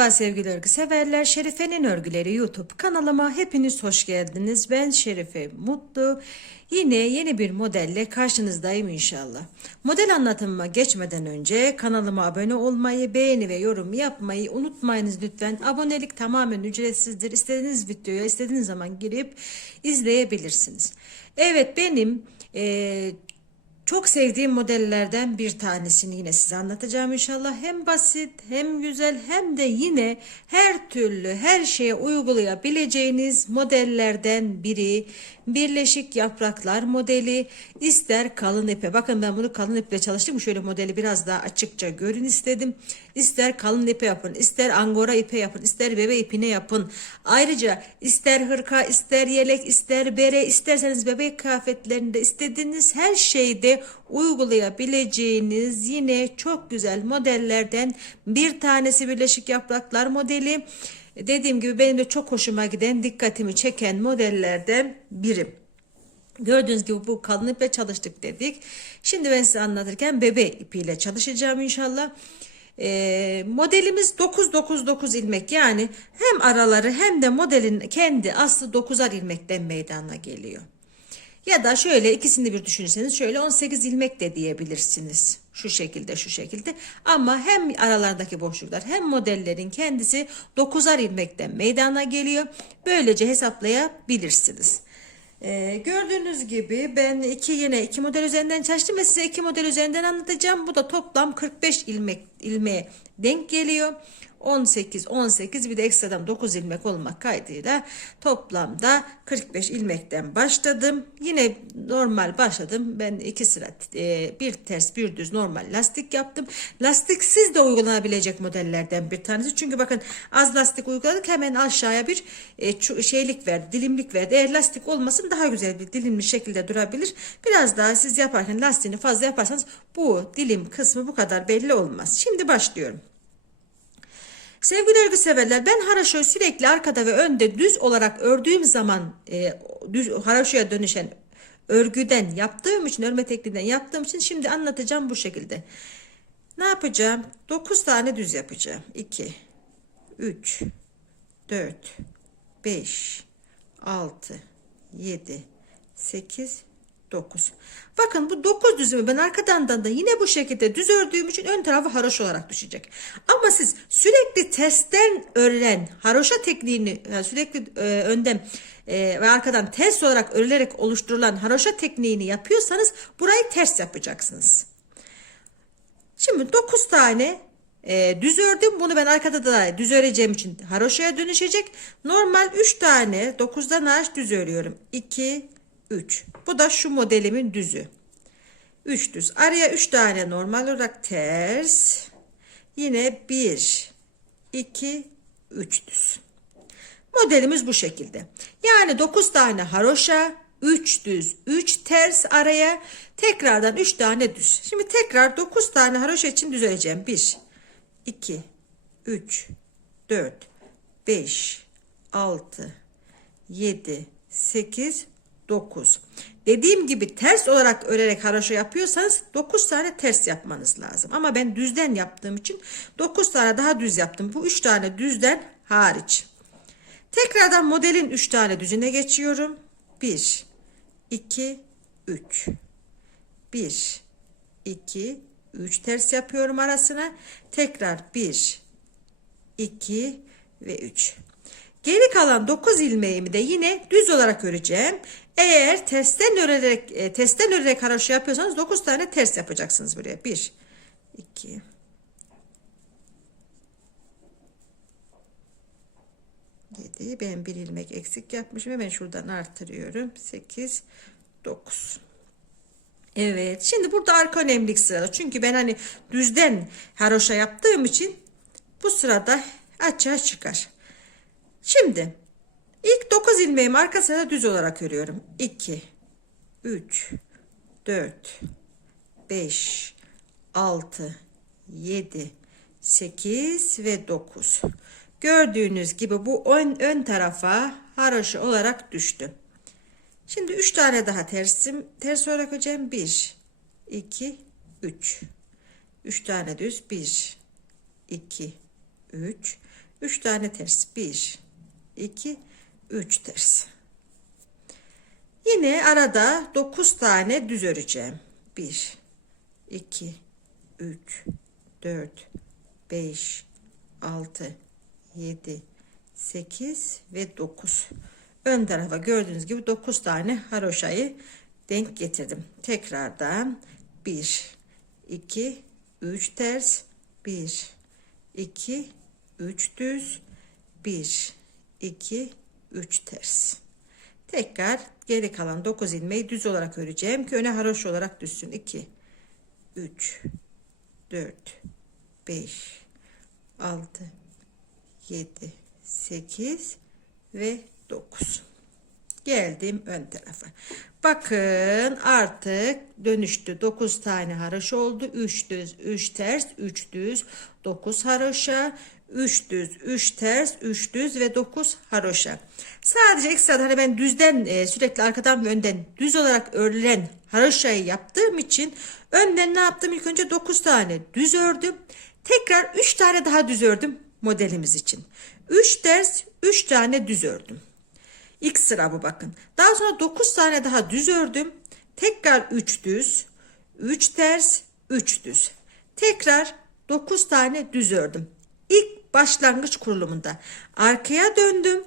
Merhaba sevgili örgü severler. Şerife'nin örgüleri YouTube kanalıma hepiniz hoş geldiniz. Ben Şerife Mutlu. Yine yeni bir modelle karşınızdayım inşallah. Model anlatımıma geçmeden önce kanalıma abone olmayı, beğeni ve yorum yapmayı unutmayınız lütfen. Abonelik tamamen ücretsizdir. İstediğiniz videoya istediğiniz zaman girip izleyebilirsiniz. Evet benim eee çok sevdiğim modellerden bir tanesini yine size anlatacağım inşallah. Hem basit hem güzel hem de yine her türlü her şeye uygulayabileceğiniz modellerden biri. Birleşik yapraklar modeli ister kalın ipe. Bakın ben bunu kalın iple çalıştım. Şöyle modeli biraz daha açıkça görün istedim. İster kalın ipe yapın, ister angora ipe yapın, ister bebe ipine yapın. Ayrıca ister hırka, ister yelek, ister bere, isterseniz bebek kıyafetlerinde istediğiniz her şeyde uygulayabileceğiniz yine çok güzel modellerden bir tanesi Birleşik Yapraklar modeli. Dediğim gibi benim de çok hoşuma giden, dikkatimi çeken modellerden biri. Gördüğünüz gibi bu kalın iple çalıştık dedik. Şimdi ben size anlatırken bebe ipiyle çalışacağım inşallah. Ee, modelimiz 999 ilmek yani hem araları hem de modelin kendi aslı 9'ar ilmekten meydana geliyor. Ya da şöyle ikisini bir düşünürseniz şöyle 18 ilmek de diyebilirsiniz. Şu şekilde şu şekilde ama hem aralardaki boşluklar hem modellerin kendisi 9'ar ilmekten meydana geliyor. Böylece hesaplayabilirsiniz. Ee, gördüğünüz gibi ben iki yine iki model üzerinden çalıştım ve size iki model üzerinden anlatacağım. Bu da toplam 45 ilmek ilmeğe denk geliyor. 18 18 bir de ekstradan 9 ilmek olmak kaydıyla toplamda 45 ilmekten başladım. Yine normal başladım. Ben iki sıra e, bir ters bir düz normal lastik yaptım. Lastiksiz de uygulanabilecek modellerden bir tanesi. Çünkü bakın az lastik uyguladık hemen aşağıya bir e, şeylik verdi, dilimlik verdi. Eğer lastik olmasın daha güzel bir dilimli şekilde durabilir. Biraz daha siz yaparken lastiğini fazla yaparsanız bu dilim kısmı bu kadar belli olmaz. Şimdi başlıyorum. Sevgili örgü severler ben haraşoyu sürekli arkada ve önde düz olarak ördüğüm zaman e, düz haraşoya dönüşen örgüden yaptığım için örme tekniğinden yaptığım için şimdi anlatacağım bu şekilde. Ne yapacağım? 9 tane düz yapacağım. 2 3 4 5 6 7 8 9. Bakın bu 9 düzümü ben arkadan da yine bu şekilde düz ördüğüm için ön tarafı haroş olarak düşecek. Ama siz sürekli tersten örülen haroşa tekniğini yani sürekli e, önden e, ve arkadan ters olarak örülerek oluşturulan haroşa tekniğini yapıyorsanız burayı ters yapacaksınız. Şimdi 9 tane e, düz ördüm. Bunu ben arkada da düz öreceğim için haroşaya dönüşecek. Normal 3 tane 9'dan ağaç düz örüyorum. 2 3. Bu da şu modelimin düzü. 3 düz. Araya 3 tane normal olarak ters. Yine 1, 2, 3 düz. Modelimiz bu şekilde. Yani 9 tane haroşa, 3 düz, 3 ters araya, tekrardan 3 tane düz. Şimdi tekrar 9 tane haroşa için düz öreceğim. 1, 2, 3, 4, 5, 6, 7, 8, 9. Dediğim gibi ters olarak örerek haraşo yapıyorsanız 9 tane ters yapmanız lazım. Ama ben düzden yaptığım için 9 tane daha düz yaptım. Bu 3 tane düzden hariç. Tekrardan modelin 3 tane düzüne geçiyorum. 1, 2, 3. 1, 2, 3 ters yapıyorum arasına. Tekrar 1, 2 ve 3. Geri kalan 9 ilmeğimi de yine düz olarak öreceğim. Eğer tersten örerek e, tersten örerek haroşa yapıyorsanız 9 tane ters yapacaksınız buraya. 1 2 7 ben bir ilmek eksik yapmışım. Hemen şuradan artırıyorum. 8 9 Evet. Şimdi burada arka önemlik sırada. Çünkü ben hani düzden haroşa yaptığım için bu sırada açığa çıkar. Şimdi ilk 9 ilmeğimi arkasına düz olarak örüyorum. 2 3 4 5 6 7 8 ve 9. Gördüğünüz gibi bu ön, ön tarafa haroşa olarak düştü. Şimdi 3 tane daha tersim ters olarak öreceğim. 1 2 3 3 tane düz 1 2 3 3 tane ters. 1, 2, 3 ters. Yine arada 9 tane düz öreceğim. 1, 2, 3, 4, 5, 6, 7, 8 ve 9. Ön tarafa gördüğünüz gibi 9 tane haroşayı denk getirdim. Tekrardan 1, 2, 3 ters, 1, 2, 3 düz, 1, 2, 3 ters. Tekrar geri kalan 9 ilmeği düz olarak öreceğim ki öne haroş olarak düşsün. 2, 3, 4, 5, 6, 7, 8 ve 9. Geldim ön tarafa. Bakın artık dönüştü. 9 tane haroşa oldu. 3 düz, 3 ters, 3 düz, 9 haroşa, 3 düz, 3 ters, 3 düz ve 9 haroşa. Sadece ekstra hani ben düzden e, sürekli arkadan ve önden düz olarak örülen haroşayı yaptığım için önden ne yaptım? İlk önce 9 tane düz ördüm. Tekrar 3 tane daha düz ördüm modelimiz için. 3 ters, 3 tane düz ördüm. İlk sıra bu bakın. Daha sonra 9 tane daha düz ördüm. Tekrar 3 düz, 3 ters, 3 düz. Tekrar 9 tane düz ördüm. Başlangıç kurulumunda arkaya döndüm.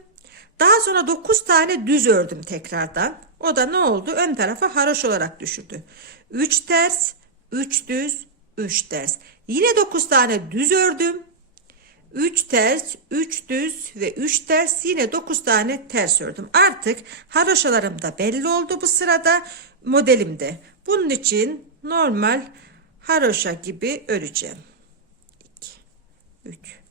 Daha sonra 9 tane düz ördüm tekrardan. O da ne oldu? Ön tarafa haroş olarak düşürdü. 3 ters, 3 düz, 3 ters. Yine 9 tane düz ördüm. 3 ters, 3 düz ve 3 ters yine 9 tane ters ördüm. Artık haroşalarım da belli oldu bu sırada modelimde. Bunun için normal haroşa gibi öreceğim. 2 3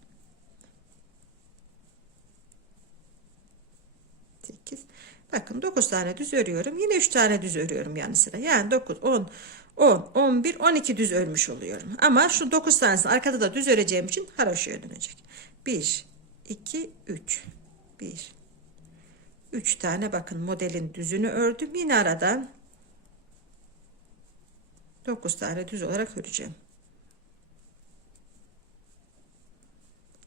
8 Bakın 9 tane düz örüyorum. Yine 3 tane düz örüyorum yanı sıra. Yani 9 10 10, 11, 12 düz örmüş oluyorum. Ama şu 9 tanesini arkada da düz öreceğim için haroşaya dönecek. 1, 2, 3. 1, 3 tane bakın modelin düzünü ördüm. Yine aradan 9 tane düz olarak öreceğim.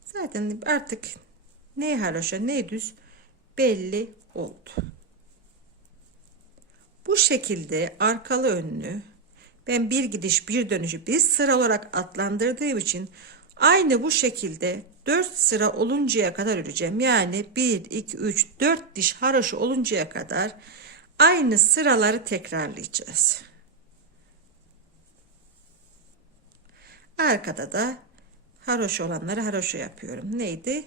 Zaten artık ne haroşa ne düz belli oldu. Bu şekilde arkalı önlü ben bir gidiş bir dönüşü bir sıra olarak adlandırdığım için aynı bu şekilde 4 sıra oluncaya kadar öreceğim. Yani 1, 2, 3, 4 diş haroşa oluncaya kadar aynı sıraları tekrarlayacağız. Arkada da haroşa olanları haroşa yapıyorum. Neydi?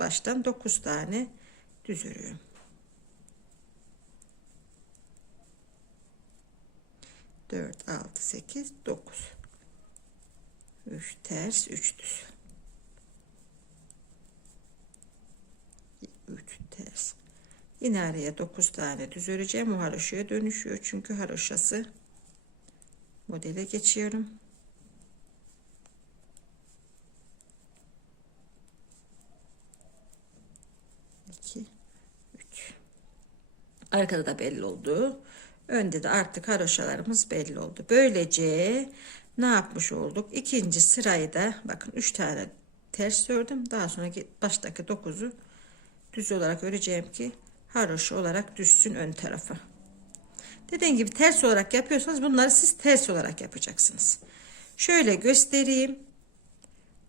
Baştan 9 tane düz örüyorum. 4, 6, 8, 9. 3 ters, 3 düz. 3 ters. Yine araya 9 tane düz öreceğim. O haroşaya dönüşüyor. Çünkü haroşası modele geçiyorum. İki, üç. Arkada da belli oldu. Önde de artık haroşalarımız belli oldu. Böylece ne yapmış olduk? İkinci sırayı da bakın 3 tane ters ördüm. Daha sonra baştaki 9'u düz olarak öreceğim ki haroşa olarak düşsün ön tarafa. Dediğim gibi ters olarak yapıyorsanız bunları siz ters olarak yapacaksınız. Şöyle göstereyim.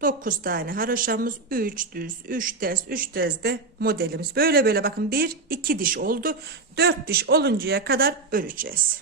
9 tane haroşamız 3 düz 3 ters 3 ters de modelimiz. Böyle böyle bakın 1 2 diş oldu. 4 diş oluncaya kadar öreceğiz.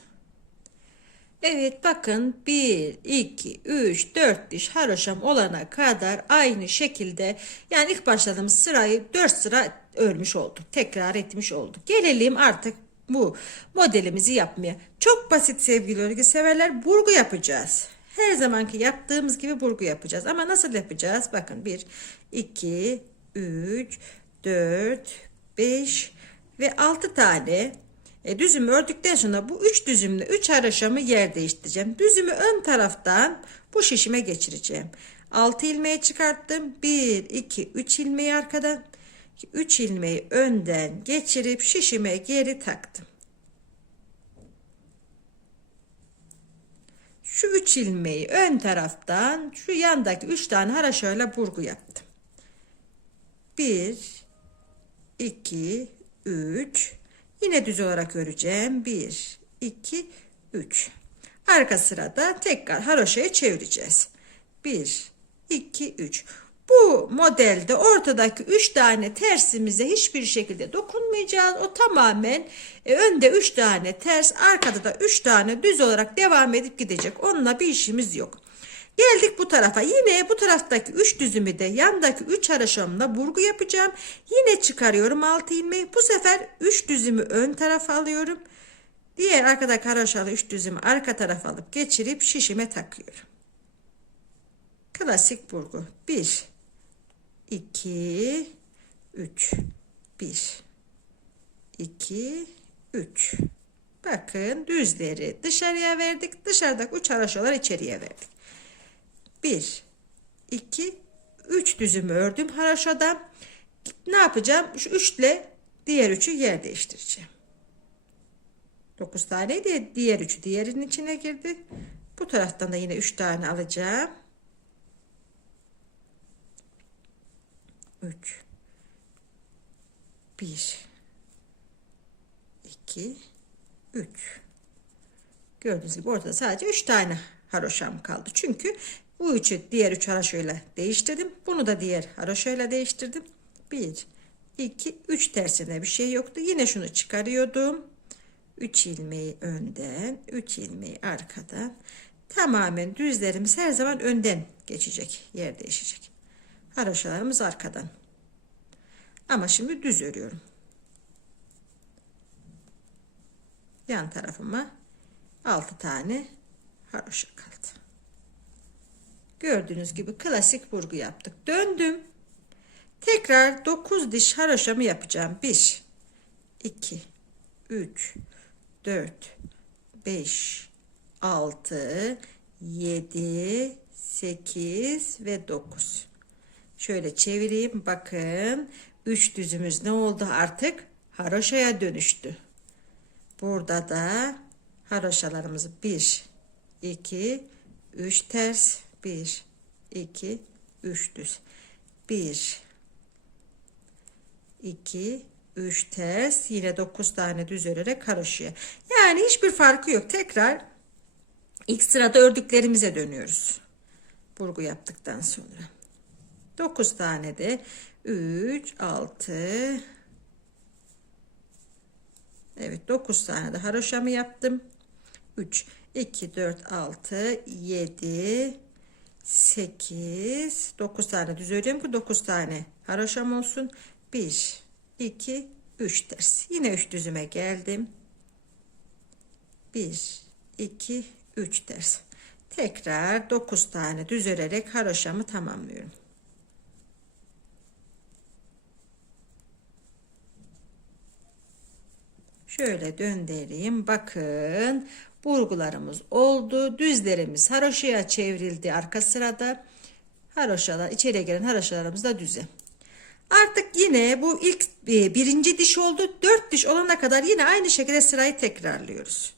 Evet bakın 1 2 3 4 diş haroşam olana kadar aynı şekilde yani ilk başladığımız sırayı 4 sıra örmüş olduk tekrar etmiş olduk. Gelelim artık bu modelimizi yapmaya. Çok basit sevgili örgü severler burgu yapacağız her zamanki yaptığımız gibi burgu yapacağız. Ama nasıl yapacağız? Bakın 1, 2, 3, 4, 5 ve 6 tane e, düzüm ördükten sonra bu 3 düzümle 3 haroşamı yer değiştireceğim. Düzümü ön taraftan bu şişime geçireceğim. 6 ilmeği çıkarttım. 1, 2, 3 ilmeği arkadan. 3 ilmeği önden geçirip şişime geri taktım. Şu üç ilmeği ön taraftan şu yandaki üç tane haraşayla burgu yaptım. 1 2 3 yine düz olarak öreceğim. 1 2 3 arka sırada tekrar haroşaya çevireceğiz. 1 2 3 bu modelde ortadaki 3 tane tersimize hiçbir şekilde dokunmayacağız. O tamamen e, önde 3 tane ters, arkada da 3 tane düz olarak devam edip gidecek. Onunla bir işimiz yok. Geldik bu tarafa. Yine bu taraftaki 3 düzümü de yandaki 3 haraşomla burgu yapacağım. Yine çıkarıyorum 6 ilmeği. Bu sefer 3 düzümü ön tarafa alıyorum. Diğer arkadaki haraşalı 3 düzümü arka tarafa alıp geçirip şişime takıyorum. Klasik burgu. 1 2 3 1 2 3 Bakın düzleri dışarıya verdik. Dışarıdaki uç haraşolar içeriye verdik. 1 2 3 düzümü ördüm haraşodan. Ne yapacağım? Şu 3 ile diğer 3'ü yer değiştireceğim. 9 taneydi. Diğer 3'ü diğerinin içine girdi. Bu taraftan da yine 3 tane alacağım. 3 1 2 3 Gördüğünüz gibi ortada sadece 3 tane haroşam kaldı. Çünkü bu üçü diğer 3 haroşayla değiştirdim. Bunu da diğer haroşayla değiştirdim. 1 2 3 tersine bir şey yoktu. Yine şunu çıkarıyordum. 3 ilmeği önden, 3 ilmeği arkadan. Tamamen düzlerimiz her zaman önden geçecek, yer değişecek. Haroşalarımız arkadan. Ama şimdi düz örüyorum. Yan tarafıma 6 tane haroşa kaldı. Gördüğünüz gibi klasik burgu yaptık. Döndüm. Tekrar 9 diş haroşamı yapacağım. 1 2 3 4 5 6 7 8 ve 9 Şöyle çevireyim. Bakın. Üç düzümüz ne oldu artık? Haroşaya dönüştü. Burada da haroşalarımızı 1, 2, 3 ters. 1, 2, 3 düz. 1, 2, 3 ters. Yine 9 tane düz örerek haroşaya. Yani hiçbir farkı yok. Tekrar ilk sırada ördüklerimize dönüyoruz. Burgu yaptıktan sonra. 9 tane de 3 6 Evet 9 tane de haroşamı yaptım. 3 2 4 6 7 8 9 tane düz örüyorum ki 9 tane haroşam olsun. 1 2 3 ters. Yine 3 düzüme geldim. 1 2 3 ters. Tekrar 9 tane düz örerek haroşamı tamamlıyorum. Şöyle döndüreyim. Bakın burgularımız oldu. Düzlerimiz haroşaya çevrildi arka sırada. Haroşalar içeriye gelen haroşalarımız da düze. Artık yine bu ilk e, birinci diş oldu. Dört diş olana kadar yine aynı şekilde sırayı tekrarlıyoruz.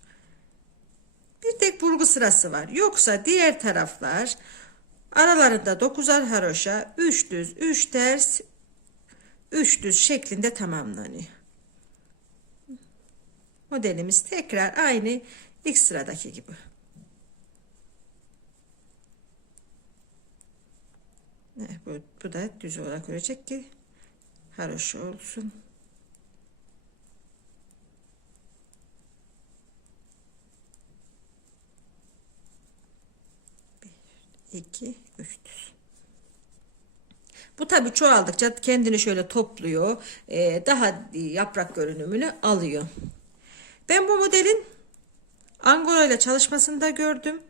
Bir tek burgu sırası var. Yoksa diğer taraflar aralarında dokuzar haroşa, üç düz, üç ters, üç düz şeklinde tamamlanıyor. Modelimiz tekrar aynı ilk sıradaki gibi. Bu, bu da düz olarak örecek ki haroşa olsun. Bir, iki, üç düz. Bu tabi çoğaldıkça kendini şöyle topluyor. Daha yaprak görünümünü alıyor. Ben bu modelin Angola ile çalışmasını da gördüm.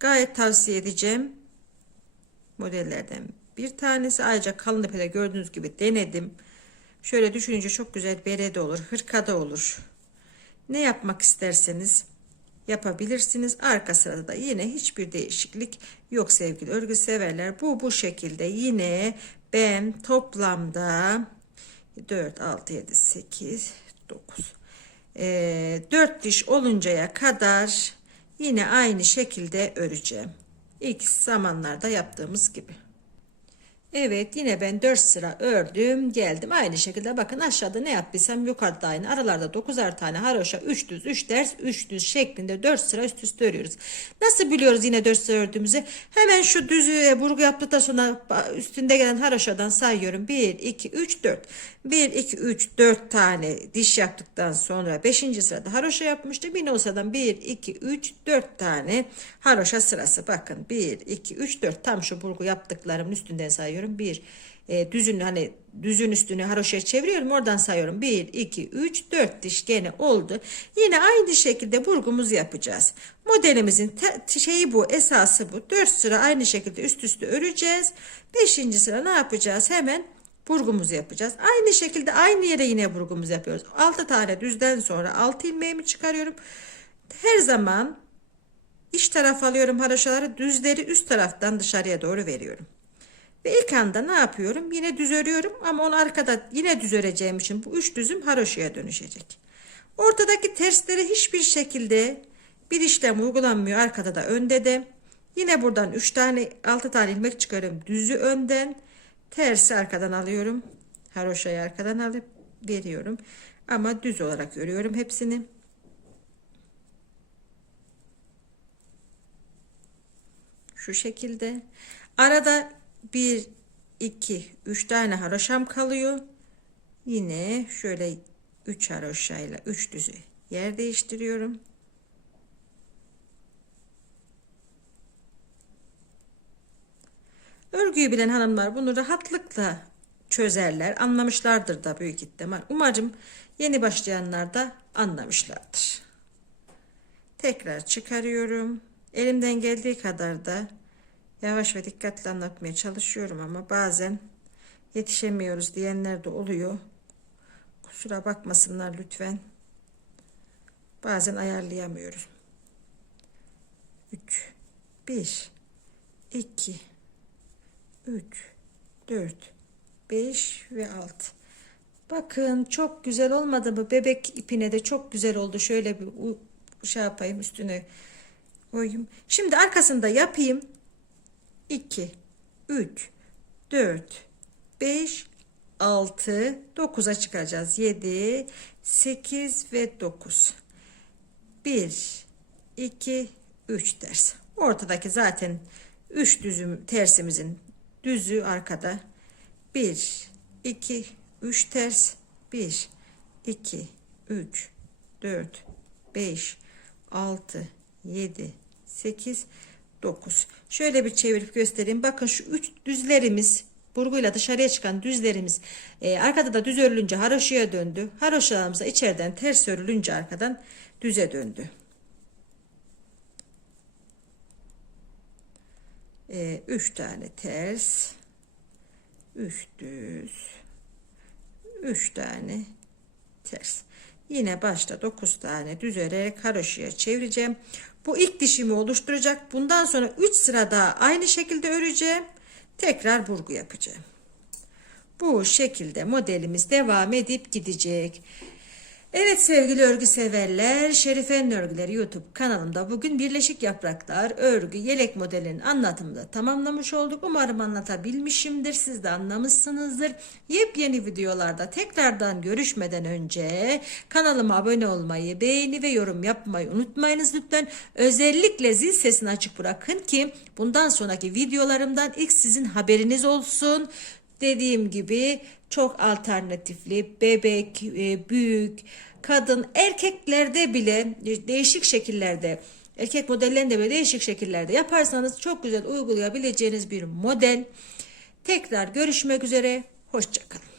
Gayet tavsiye edeceğim. Modellerden bir tanesi. Ayrıca kalın ipede gördüğünüz gibi denedim. Şöyle düşününce çok güzel bere de olur. Hırka da olur. Ne yapmak isterseniz yapabilirsiniz. Arka sırada da yine hiçbir değişiklik yok sevgili örgü severler. Bu bu şekilde yine ben toplamda 4, 6, 7, 8, 9 e, 4 diş oluncaya kadar yine aynı şekilde öreceğim. İlk zamanlarda yaptığımız gibi. Evet yine ben 4 sıra ördüm geldim. Aynı şekilde bakın aşağıda ne yaptıysam yukarıda aynı. Aralarda 9'ar tane haroşa 3 düz 3 ters 3 düz şeklinde 4 sıra üst üste örüyoruz. Nasıl biliyoruz yine 4 sıra ördüğümüzü? Hemen şu düzü burgu yaptıktan sonra üstünde gelen haroşadan sayıyorum. 1 2 3 4 1 2 3 4 tane diş yaptıktan sonra 5. sırada haroşa yapmıştım. Yine o sıradan 1 2 3 4 tane haroşa sırası. Bakın 1 2 3 4 tam şu burgu yaptıklarımın üstünden sayıyorum 1 e, düzün hani düzün üstünü haroşaya çeviriyorum oradan sayıyorum. 1 2 3 4 diş gene oldu. Yine aynı şekilde burgumuzu yapacağız. Modelimizin şeyi bu esası bu. 4 sıra aynı şekilde üst üste öreceğiz. 5. sıra ne yapacağız? Hemen burgumuzu yapacağız. Aynı şekilde aynı yere yine burgumuzu yapıyoruz. 6 tane düzden sonra 6 ilmeğimi çıkarıyorum. Her zaman iç taraf alıyorum haroşaları düzleri üst taraftan dışarıya doğru veriyorum ve ilk anda ne yapıyorum? Yine düz örüyorum ama onu arkada yine düz öreceğim için bu üç düzüm haroşaya dönüşecek. Ortadaki tersleri hiçbir şekilde bir işlem uygulanmıyor. Arkada da önde de. Yine buradan 3 tane 6 tane ilmek çıkarıyorum. Düzü önden. Tersi arkadan alıyorum. Haroşayı arkadan alıp veriyorum. Ama düz olarak örüyorum hepsini. Şu şekilde. Arada 1, 2, 3 tane haroşam kalıyor. Yine şöyle 3 haroşayla 3 düzü yer değiştiriyorum. Örgüyü bilen hanımlar bunu rahatlıkla çözerler. Anlamışlardır da büyük ihtimal. Umarım yeni başlayanlar da anlamışlardır. Tekrar çıkarıyorum. Elimden geldiği kadar da yavaş ve dikkatli anlatmaya çalışıyorum ama bazen yetişemiyoruz diyenler de oluyor. Kusura bakmasınlar lütfen. Bazen ayarlayamıyorum. 3 1 2 3 4 5 ve 6 Bakın çok güzel olmadı mı? Bebek ipine de çok güzel oldu. Şöyle bir şey yapayım üstüne koyayım. Şimdi arkasında yapayım. 2 3 4 5 6 9'a çıkacağız. 7 8 ve 9 1 2 3 ters. Ortadaki zaten 3 düzüm tersimizin düzü arkada. 1 2 3 ters. 1 2 3 4 5 6 7 8 9. Şöyle bir çevirip göstereyim. Bakın şu üç düzlerimiz burguyla dışarıya çıkan düzlerimiz e, arkada da düz örülünce haroşaya döndü. Haroşalarımız da içeriden ters örülünce arkadan düze döndü. 3 e, tane ters 3 düz 3 tane ters yine başta 9 tane düz örerek haroşaya çevireceğim. Bu ilk dişimi oluşturacak. Bundan sonra 3 sıra daha aynı şekilde öreceğim. Tekrar burgu yapacağım. Bu şekilde modelimiz devam edip gidecek Evet sevgili örgü severler, Şerife'nin örgüleri YouTube kanalımda bugün birleşik yapraklar örgü yelek modelinin anlatımını tamamlamış olduk. Umarım anlatabilmişimdir. Siz de anlamışsınızdır. Yepyeni videolarda tekrardan görüşmeden önce kanalıma abone olmayı, beğeni ve yorum yapmayı unutmayınız lütfen. Özellikle zil sesini açık bırakın ki bundan sonraki videolarımdan ilk sizin haberiniz olsun. Dediğim gibi çok alternatifli, bebek, e, büyük, kadın, erkeklerde bile değişik şekillerde, erkek modellerinde bile değişik şekillerde yaparsanız çok güzel uygulayabileceğiniz bir model. Tekrar görüşmek üzere, hoşçakalın.